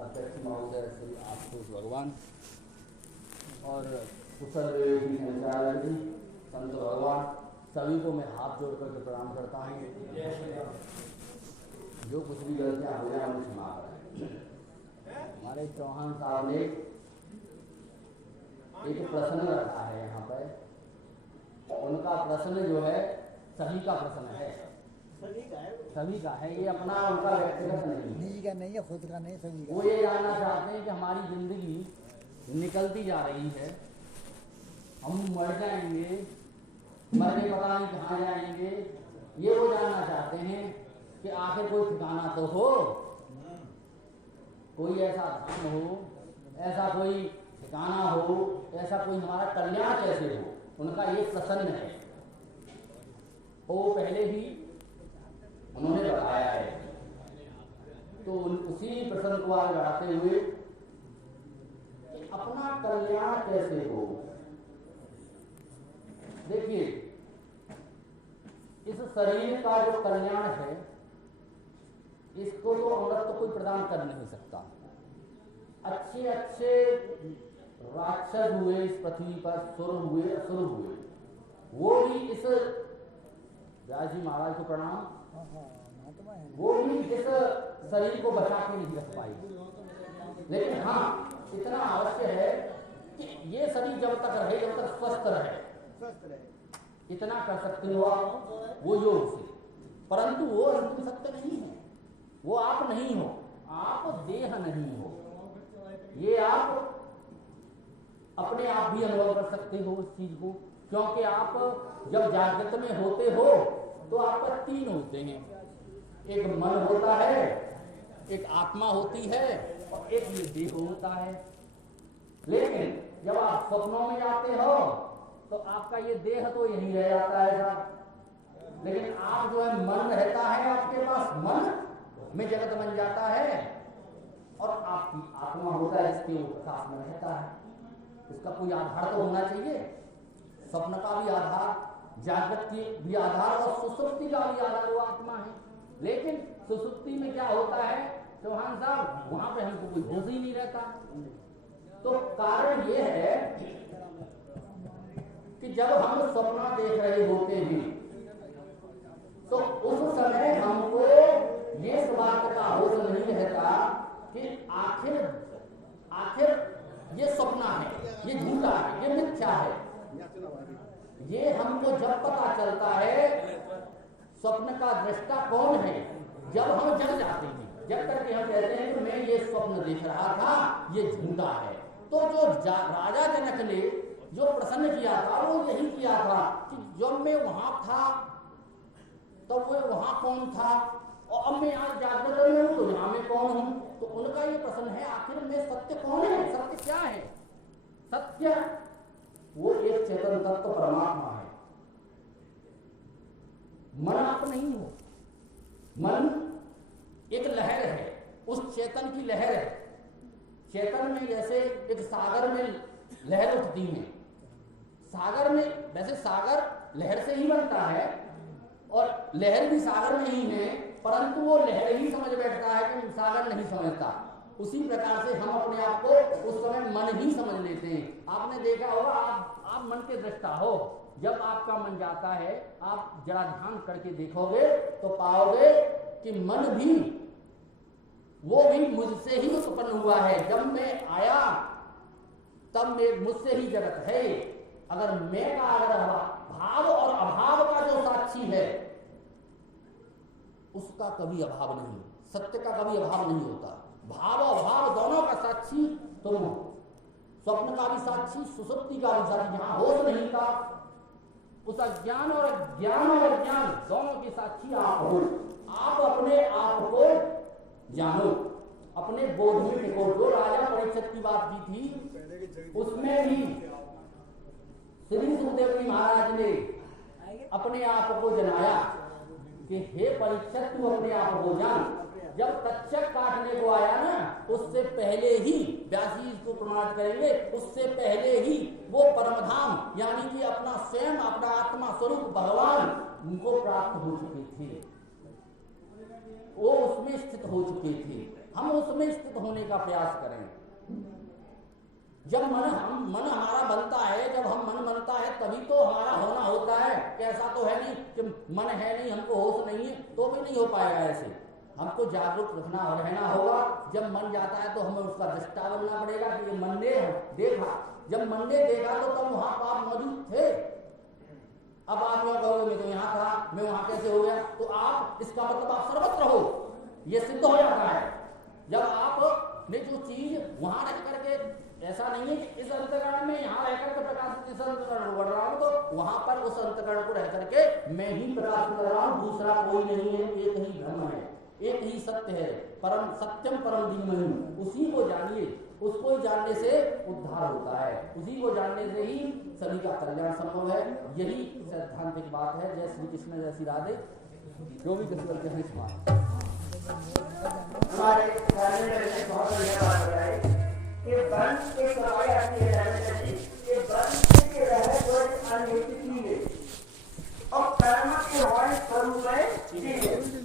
अध्यक्ष महोदय श्री आशुतोष भगवान और कुशल संचालक जी, संत भगवान, सभी को मैं हाथ जोड़ करके प्रणाम करता हूँ। जो कुछ भी गलतियाँ हो जाए उन्हें क्षमा करें। हमारे चौहान साहब ने एक प्रश्न रखा है यहाँ पर, उनका प्रश्न जो है सभी का प्रश्न है, सभी का है, ये अपना उनका व्यक्तिगत नहीं, निजी का नहीं है, खुद का नहीं, सभी का। वो ये जानना चाहते हैं कि हमारी जिंदगी निकलती जा रही है, हम मर जाएंगे, मरने पता नहीं कहाँ जाएंगे, ये वो जानना चाहते हैं कि आखिर कोई ठिकाना तो हो, कोई ऐसा धाम हो, ऐसा कोई ठिकाना हो, ऐसा कोई हमारा कल्याण कैसे हो, उनका ये प्रश्न है। वो पहले ही उन्होंने बताया है, तो उसी प्रश्न को आगे बढ़ाते हुए कि अपना कल्याण कैसे हो। देखिए, इस शरीर का जो कल्याण है, इसको तो अमृत तो कोई प्रदान कर नहीं सकता। अच्छे अच्छे राक्षस हुए इस पृथ्वी पर, सुर हुए, असुर हुए, वो भी इस व्यास जी महाराज को प्रणाम, वो भी इस शरीर को बचा के नहीं रख पाए। लेकिन हाँ, इतना अवश्य है कि ये शरीर जब तक रहे, जब तक स्वस्थ रहे, इतना कर सकते हो आप वो योग से। परंतु वो अंतिम सत्य नहीं है, वो आप नहीं हो, आप देह नहीं हो। ये आप अपने आप भी अनुभव कर सकते हो इस चीज को, क्योंकि आप जब जागृत में होते हो तो आपका तीन होते हैं, एक मन होता है, एक आत्मा होती है और एक ये देह होता है। लेकिन जब आप स्वप्नों में जाते हो तो आपका ये देह तो यही रह जाता है साहब, लेकिन आप जो है मन रहता है आपके पास, मन में जगत बन जाता है और आपकी आत्मा होता है, इसके साथ में रहता है। इसका कोई आधार तो होना चाहिए, स्वप्न का भी आधार, जागृत की भी आधार और सुसुप्ति का भी आधार वो आत्मा है। लेकिन सुसुप्ति में क्या होता है चौहान साहब, वहां पे हमको कोई होश ही नहीं रहता। तो कारण ये है कि जब हम सपना देख रहे होते हैं तो उस समय हमको ये इस बात का होश नहीं रहता कि आखिर ये सपना है, ये झूठा है, ये मिथ्या है। ये हमको जब पता चलता है स्वप्न का दृष्टा कौन है, जब हम जग जाते हैं, जब करके हम कहते हैं कि मैं ये स्वप्न देख रहा था, ये झूठा है। तो जो राजा जनक ने जो प्रश्न किया था वो यही किया था कि जब मैं वहां था तो वो वहां कौन था, और अब मैं आज जागृत में हूं तो यहां में कौन हूं। तो उनका ये प्रश्न है, आखिर में सत्य कौन है, सत्य क्या है। सत्य वो एक चेतन तत्व परमात्मा है, मन आप नहीं हो। मन एक लहर है, उस चेतन की लहर है। चेतन में जैसे एक सागर में लहर उठती है, सागर में वैसे सागर लहर से ही बनता है और लहर भी सागर में ही है, परंतु वो लहर ही समझ बैठता है कि सागर नहीं समझता। उसी प्रकार से हम अपने आप को उस समय मन ही समझ लेते हैं। आपने देखा होगा, आप मन के दृष्टा हो, जब आपका मन जाता है, आप जरा ध्यान करके देखोगे तो पाओगे कि मन भी, वो भी मुझसे ही उत्पन्न हुआ है। जब मैं आया तब मैं मुझसे ही जगत है। अगर मैं का अगर भाव और अभाव का जो साक्षी है उसका कभी अभाव नहीं, सत्य का कभी अभाव नहीं होता। भाव और अभाव दोनों का साक्षी तुम हो, स्वप्न का भी साक्षी, सुसुप्ति का भी साक्षी। जहां होश नहीं था उस अज्ञान और ज्ञान और अज्ञान दोनों के साक्षी आप हो। आप अपने आप को जानो, अपने बोध में टिको। जो राजा परीक्षित की बात की थी उसमें भी श्री सुखदेव जी महाराज ने अपने आप को जनाया कि हे परीक्षित तू अपने आप को जान। जब तक्षक काटने को आया ना, उससे पहले ही व्यास जी इसको प्रमाण करेंगे, उससे पहले ही वो परमधाम यानी कि अपना स्वयं अपना आत्मा स्वरूप भगवान उनको प्राप्त हो चुके थे, वो उसमें स्थित हो चुके थे। हम उसमें में स्थित होने का प्रयास करें। जब मन हमारा बनता है, जब हम मन बनता है तभी तो हमारा होना होता है। कि ऐसा तो है नहीं कि मन है नहीं, हमको होश नहीं है, तो भी नहीं हो पाएगा। ऐसे हमको जागरूक रखना और रहना होगा। जब मन जाता है तो हमें उसका दृष्टा बनना पड़ेगा कि ये मन ने देखा। जब मन ने देखा तो तब वहां पर आप मौजूद थे। अब आप लोग कहोगे मैं तो यहाँ था, मैं वहां कैसे हो गया? तो आप, इसका मतलब आप सर्वत्र हो, ये सिद्ध हो जाता है। जब आप ने जो चीज वहां रह करके, ऐसा नहीं है कि इस अंतकरण में यहाँ रह करके प्रकाशित इस अंतकरण को बढ़ रहा हूं, तो वहां पर उस अंतकरण को रह करके मैं ही प्रकाशित कर रहा हूं, दूसरा कोई नहीं है। एक ही ब्रह्म है, एक ही सत्य है, परम सत्यम परम धीमहि। उसी को जानिए, उसको जानने से उद्धार होता है, उसी को जानने से ही सभी का कल्याण संभव है। यही सैद्धांतिक बात है। जय श्री कृष्ण, जय श्री राधे। जो भी कृष्ण के हैं हमारे बहुत बढ़िया बात बताई कि बन के सवाल आती है कि बन के रहे कोई अनिश्चित चीज और कर्म के हमारे स्वरूप में चीज